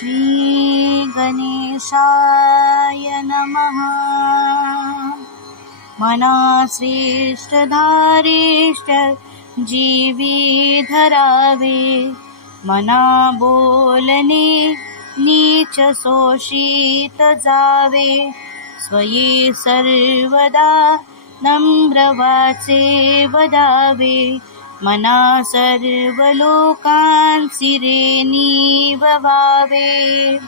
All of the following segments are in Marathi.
श्री गणेशाय नमः। मना श्रेष्ठ धारिष्ठ जीवी धरावे, मना बोलणे नीच शोषित जावे, स्वये सर्वदा नम्र वाचे वदावे, मना सर्व लोकांसी रे निववावे।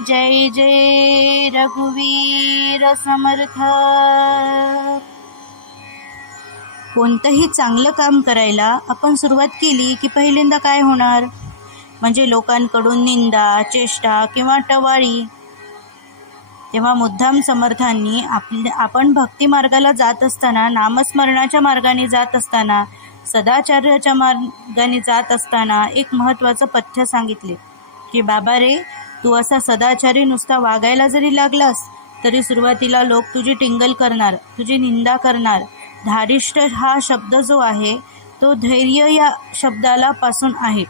जय जय रघुवीर समर्थ। कोणतंही चांगलं काम करायला आपण सुरुवात केली की पहिल्यांदा काय होणार, म्हणजे लोकांकडून निंदा, चेष्टा किंवा टवाळी। तेव्हा मुद्दाम समर्थांनी आपण भक्ती मार्गाला जात असताना, नामस्मरणाच्या मार्गाने जात असताना, सदाचार्याच्या मार्गाने जात असताना एक महत्त्वाचं पथ्य सांगितले की बाबा रे, तू असा सदाचारी नुसता वागायला जरी लागलास तरी सुरुवातीला लोक तुझी टिंगल करणार, तुझी निंदा करणार। धारिष्ठ हा शब्द जो आहे तो धैर्य या शब्दाला पासून आहे।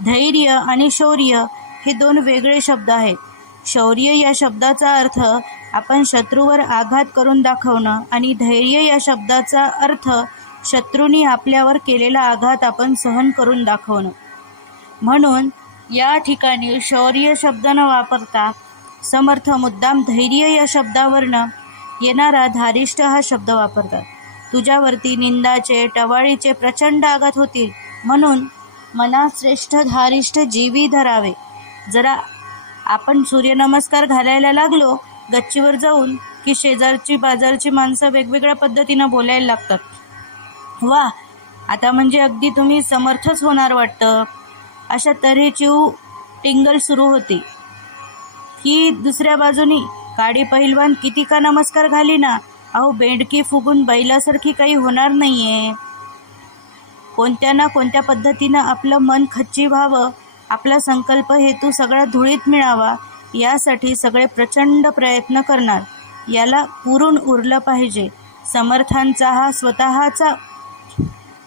धैर्य आणि शौर्य हे दोन वेगळे शब्द आहेत। शौर्य या शब्दाचा अर्थ आपण शत्रूवर आघात करून दाखवणं आणि धैर्य या शब्दाचा अर्थ शत्रूंनी आपल्यावर केलेला आघात आपण सहन करून दाखवणं। म्हणून या ठिकाणी शौर्य शब्द न वापरता समर्थ मुद्दाम धैर्य या शब्दावरनं येणारा धारिष्ठ हा शब्द वापरतात। तुझ्यावरती निंदाचे, टवाळीचे प्रचंड आघात होतील, म्हणून मना श्रेष्ठ धारिष्ठ जीवी धरावे। जरा आपण सूर्यनमस्कार घालायला लागलो गच्चीवर जाऊन की शेजारची बाजारची माणसं वेगवेगळ्या पद्धतीनं बोलायला लागतात। वा, आता म्हणजे अगदी तुम्ही समर्थच होणार वाटतं, अशा तऱ्हेची टिंगल सुरू होते। की दुसऱ्या बाजूनी काडी पहिलवान किती का नमस्कार घालीना, अहो बेंडकी फुगून बैलासारखी काही होणार नाहीये। कोणत्या ना कोणत्या पद्धतीनं आपलं मन खच्ची व्हावं, आपला संकल्प हेतू सगळा धुळीत मिळावा, यासाठी सगळे प्रचंड प्रयत्न करणार। याला पुरून उरलं पाहिजे। समर्थांचा हा स्वतःचा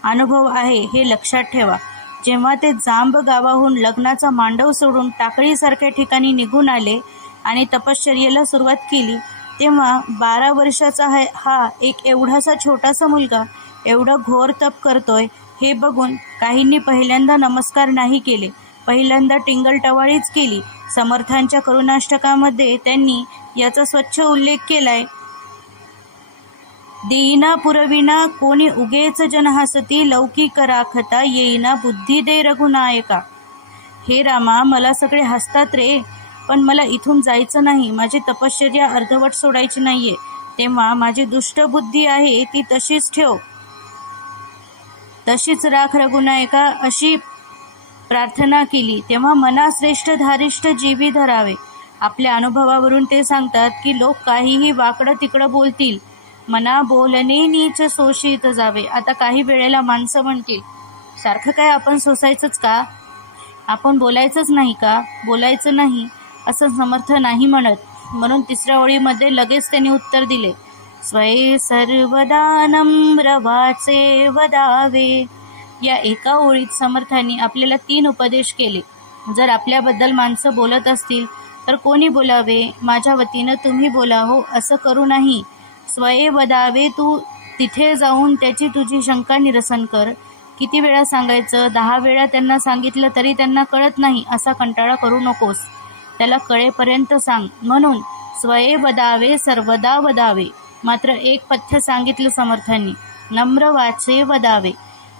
अनुभव आहे हे लक्षात ठेवा। जेव्हा ते जांब गावाहून लग्नाचा मांडव सोडून टाकळीसारख्या ठिकाणी निघून आले आणि तपश्चर्येला सुरुवात केली, तेव्हा 12 वर्षाचा हा एक एवढासा छोटासा मुलगा एवढं घोर तप करतोय हे बघून काहींनी पहिल्यांदा नमस्कार नाही केले, पहिल्यांदा टिंगलटवाळीच केली। समर्थांच्या करुणाष्टकामध्ये त्यांनी याचा स्वच्छ उल्लेख केलाय। देईना पुरविना कोणी उगेच जन हसती, लौकिक राखता येईना बुद्धी दे रघुनायका। हे रामा, मला सगळे हसतात रे, पण मला इथून जायचं नाही, माझी तपश्चर्या अर्धवट सोडायची नाहीये। तेव्हा माझी दुष्ट बुद्धी आहे ती तशीच ठेव, तशीच राख रघुनायका, अशी प्रार्थना केली। तेव्हा मना श्रेष्ठ धारिष्ठ जीवी धरावे। आपल्या अनुभवावरून ते सांगतात की लोक काहीही वाकडं तिकडं बोलतील, मना बोलणे नीच शोषित जावे। आता काही वेळेला माणसं म्हणतील, सारखं काय आपण सोसायचंच का, आपण बोलायचंच नाही का, बोलायचं नाही असं समर्थ नाही म्हणत। म्हणून तिसऱ्या ओळीमध्ये लगेच त्यांनी उत्तर दिले, स्वये सर्वदा नम्र वाचे वदावे। या एका ओळीत समर्थांनी आपल्याला 3 उपदेश केले। जर आपल्याबद्दल माणसं बोलत असतील तर कोणी बोलावे, माझ्या वतीनं तुम्ही बोला हो, असं करू नाही। स्वये वदावे, तू तिथे जाऊन त्याची तुझी शंका निरसन कर। किती वेळा सांगायचं, 10 वेळा त्यांना सांगितलं तरी त्यांना कळत नाही असा कंटाळा करू नकोस, त्याला कळेपर्यंत सांग। म्हणून स्वये वदावे, सर्वदा वदावे। मात्र एक पथ्य सांगितलं समर्थांनी, नम्र वाचे वदावे।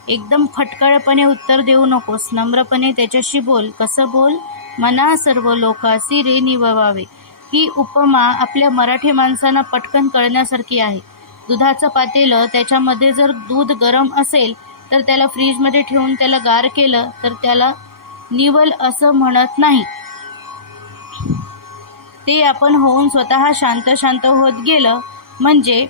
एकदम फटकळपणे उत्तर देऊ नकोस, नम्रपणे त्याच्याशी बोल। कसं बोल, मना सर्व लोकासी रे निववावे। ही उपमा आपल्या मराठी माणसांना पटकन कळण्यासारखी आहे। दुधाचं पातेलं, त्याच्यामध्ये जर दूध गरम असेल तर त्याला फ्रीजमध्ये ठेवून त्याला गार केलं तर त्याला निवल असं म्हणत नाही। ते आपण होऊन स्वतः शांत शांत होत गेलं म्हणजे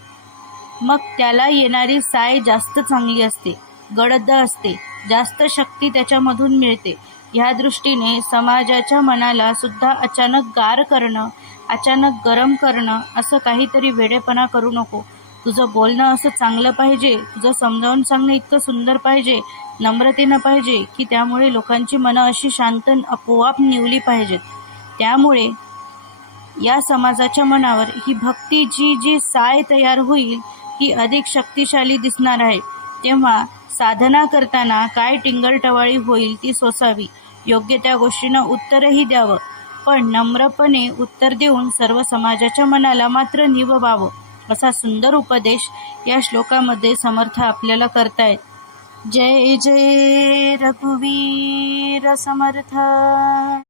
मग त्याला येणारी साय जास्त चांगली असते, गडद असते, जास्त शक्ती त्याच्यामधून मिळते। ह्या दृष्टीने समाजाच्या मनाला सुद्धा अचानक गार करणं, अचानक गरम करणं असं काहीतरी वेडेपणा करू नको। तुझं बोलणं असं चांगलं पाहिजे, तुझं समजावून सांगणं इतकं सुंदर पाहिजे नम्रतेनं पाहिजे की त्यामुळे लोकांची मनं अशी शांत आपोआप निवली पाहिजेत. त्यामुळे या समाजाच्या मनावर ही भक्तीची जी साय तयार होईल ती अधिक शक्तिशाली दिसणार आहे. तेव्हा साधना करताना काय टिंगलटवाळी होईल ती सोसावी, योग्य त्या गोष्टींना उत्तरही द्यावं, पण नम्रपणे उत्तर देऊन सर्व समाजाच्या मनाला मात्र निववावं, असा सुंदर उपदेश या श्लोकामध्ये समर्थ आपल्याला करतायत. जय जय रघुवीर समर्थ.